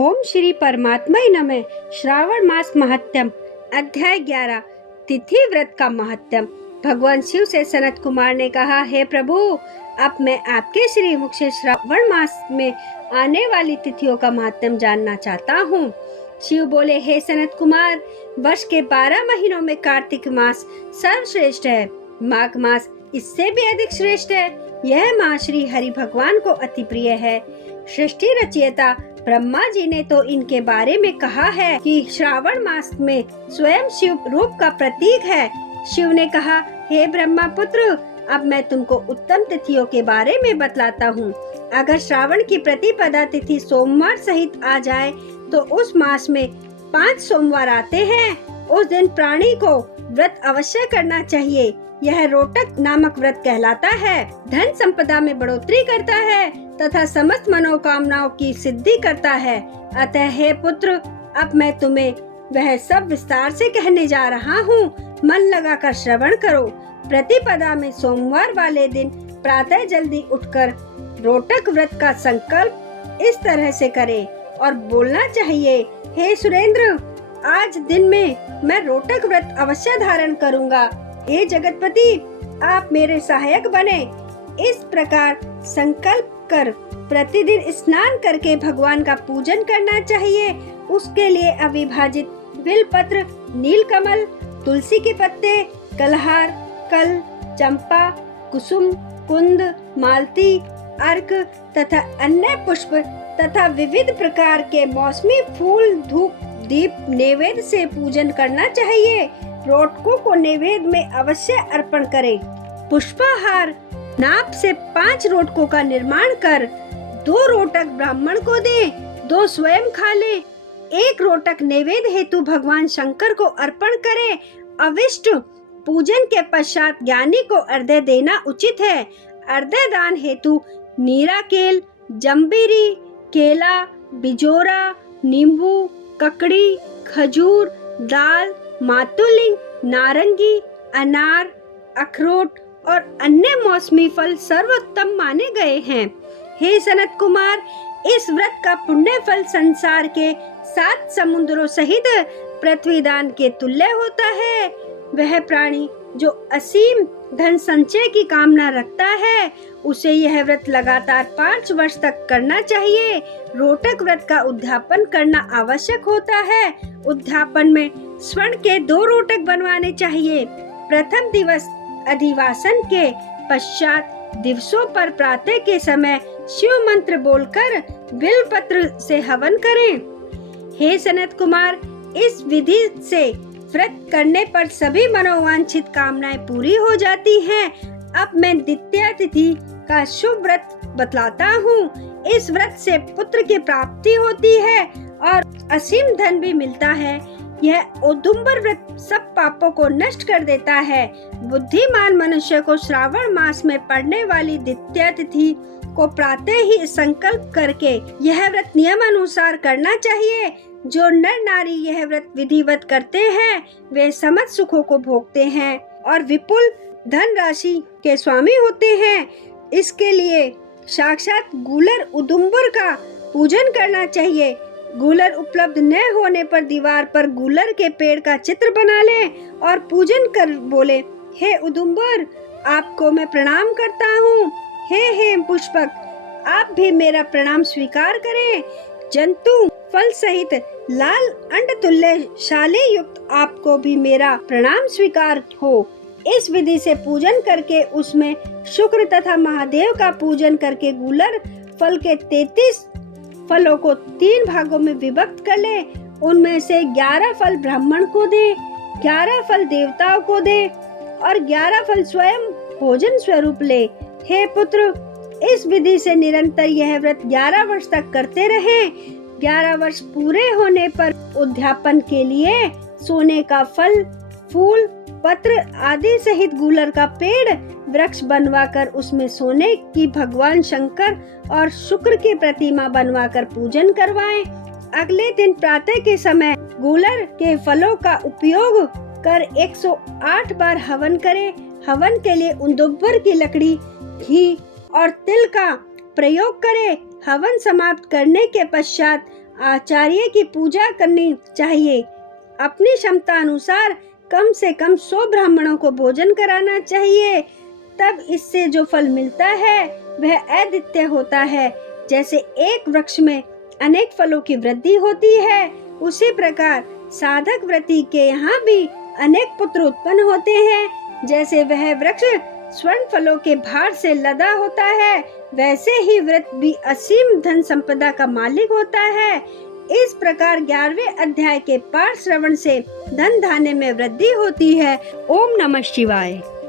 ओम श्री परमात्मा नमः। श्रावण मास महत्तम अध्याय 11 तिथि व्रत का महत्तम। भगवान शिव से सनत कुमार ने कहा, हे प्रभु, अब मैं आपके श्री मुख से श्रावण मास में आने वाली तिथियों का महत्तम जानना चाहता हूँ। शिव बोले, हे सनत कुमार, वर्ष के 12 महीनों में कार्तिक मास सर्वश्रेष्ठ है। माघ मास इससे भी अधिक श्रेष्ठ है। यह मास श्री हरि भगवान को अति प्रिय है। सृष्टि रचयिता ब्रह्मा जी ने तो इनके बारे में कहा है कि श्रावण मास में स्वयं शिव रूप का प्रतीक है। शिव ने कहा, हे ब्रह्मा पुत्र, अब मैं तुमको उत्तम तिथियों के बारे में बतलाता हूँ। अगर श्रावण की प्रतिपदा तिथि सोमवार सहित आ जाए तो उस मास में 5 सोमवार आते हैं। उस दिन प्राणी को व्रत अवश्य करना चाहिए। यह रोटक नामक व्रत कहलाता है। धन संपदा में बढ़ोतरी करता है तथा समस्त मनोकामनाओं की सिद्धि करता है। अतः हे पुत्र, अब मैं तुम्हें वह सब विस्तार से कहने जा रहा हूँ। मन लगाकर श्रवण करो। प्रतिपदा में सोमवार वाले दिन प्रातः जल्दी उठकर रोटक व्रत का संकल्प इस तरह से करें और बोलना चाहिए, हे सुरेंद्र, आज दिन में मैं रोटक व्रत अवश्य धारण करूँगा। हे जगतपति, आप मेरे सहायक बने। इस प्रकार संकल्प कर प्रतिदिन स्नान करके भगवान का पूजन करना चाहिए। उसके लिए अविभाजित बिलपत्र, नीलकमल, तुलसी के पत्ते, कलहार, कल, चंपा, कुसुम, कुंद, मालती, अर्क तथा अन्य पुष्प तथा विविध प्रकार के मौसमी फूल, धूप, दीप नैवेद्य से पूजन करना चाहिए। रोटकों को नैवेद्य में अवश्य अर्पण करें। पुष्पाहार नाप से 5 रोटकों का निर्माण कर 2 रोटक ब्राह्मण को दे, 2 स्वयं खा ले। 1 रोटक नैवेद्य हेतु भगवान शंकर को अर्पण करे। अविष्ट पूजन के पश्चात ज्ञानी को अर्घ्य देना उचित है। अर्घ्य दान हेतु नीरा केल, जम्बीरी, केला, बिजोरा, नींबू, ककड़ी, खजूर, दाल, मातुलिंग, नारंगी, अनार, अखरोट और अन्य मौसमी फल सर्वोत्तम माने गए हैं। हे सनत कुमार, इस व्रत का पुण्य फल संसार के 7 समुद्रों सहित पृथ्वी दान के तुल्य होता है। वह प्राणी जो असीम धन संचय की कामना रखता है, उसे यह व्रत लगातार 5 वर्ष तक करना चाहिए। रोटक व्रत का उद्यापन करना आवश्यक होता है। उद्यापन में स्वर्ण के 2 रोटक बनवाने चाहिए। प्रथम दिवस अधिवासन के पश्चात दिवसों पर प्रातः के समय शिव मंत्र बोलकर बिलपत्र से हवन करें। हे सनत कुमार, इस विधि से व्रत करने पर सभी मनोवांछित कामनाएं पूरी हो जाती हैं। अब मैं द्वितीया तिथि का शुभ व्रत बतलाता हूँ। इस व्रत से पुत्र की प्राप्ति होती है और असीम धन भी मिलता है। यह औदुंबर व्रत सब पापों को नष्ट कर देता है। बुद्धिमान मनुष्य को श्रावण मास में पड़ने वाली द्वितीया तिथि को प्रातः ही संकल्प करके यह व्रत नियम अनुसार करना चाहिए। जो नर नारी यह व्रत विधिवत करते हैं, वे समस्त सुखों को भोगते हैं और विपुल धन राशि के स्वामी होते हैं। इसके लिए साक्षात गूलर उदुम्बर का पूजन करना चाहिए। गूलर उपलब्ध न होने पर दीवार पर गूलर के पेड़ का चित्र बना लें और पूजन कर बोले, हे उदुम्बर, आपको मैं प्रणाम करता हूँ। हे पुष्पक, आप भी मेरा प्रणाम स्वीकार करें। जंतु फल सहित लाल अंड तुल्यशाली युक्त आपको भी मेरा प्रणाम स्वीकार हो। इस विधि से पूजन करके उसमें शुक्र तथा महादेव का पूजन करके गूलर फल के 33 फलों को 3 भागों में विभक्त कर ले। उनमें से 11 फल ब्राह्मण को दे, 11 फल देवताओं को दे और 11 फल स्वयं भोजन स्वरूप ले। हे पुत्र, इस विधि से निरंतर यह व्रत 11 वर्ष तक करते रहें। 11 वर्ष पूरे होने पर उद्यापन के लिए सोने का फल, फूल, पत्र आदि सहित गूलर का पेड़ वृक्ष बनवाकर उसमें सोने की भगवान शंकर और शुक्र की प्रतिमा बनवाकर पूजन करवाएं। अगले दिन प्रातः के समय गूलर के फलों का उपयोग कर 108 बार हवन करें। हवन के लिए औदुंबर की लकड़ी, घी और तिल का प्रयोग करें। हवन समाप्त करने के पश्चात आचार्य की पूजा करनी चाहिए। अपनी क्षमता अनुसार कम से कम 100 ब्राह्मणों को भोजन कराना चाहिए। तब इससे जो फल मिलता है वह अद्वितीय होता है। जैसे एक वृक्ष में अनेक फलों की वृद्धि होती है, उसी प्रकार साधक व्रती के यहाँ भी अनेक पुत्र उत्पन्न होते हैं। जैसे वह वृक्ष स्वर्ण फलों के भार से लदा होता है, वैसे ही व्रत भी असीम धन संपदा का मालिक होता है। इस प्रकार 11वें अध्याय के पाठ श्रवण से धन धान्य में वृद्धि होती है। ओम नमः शिवाय।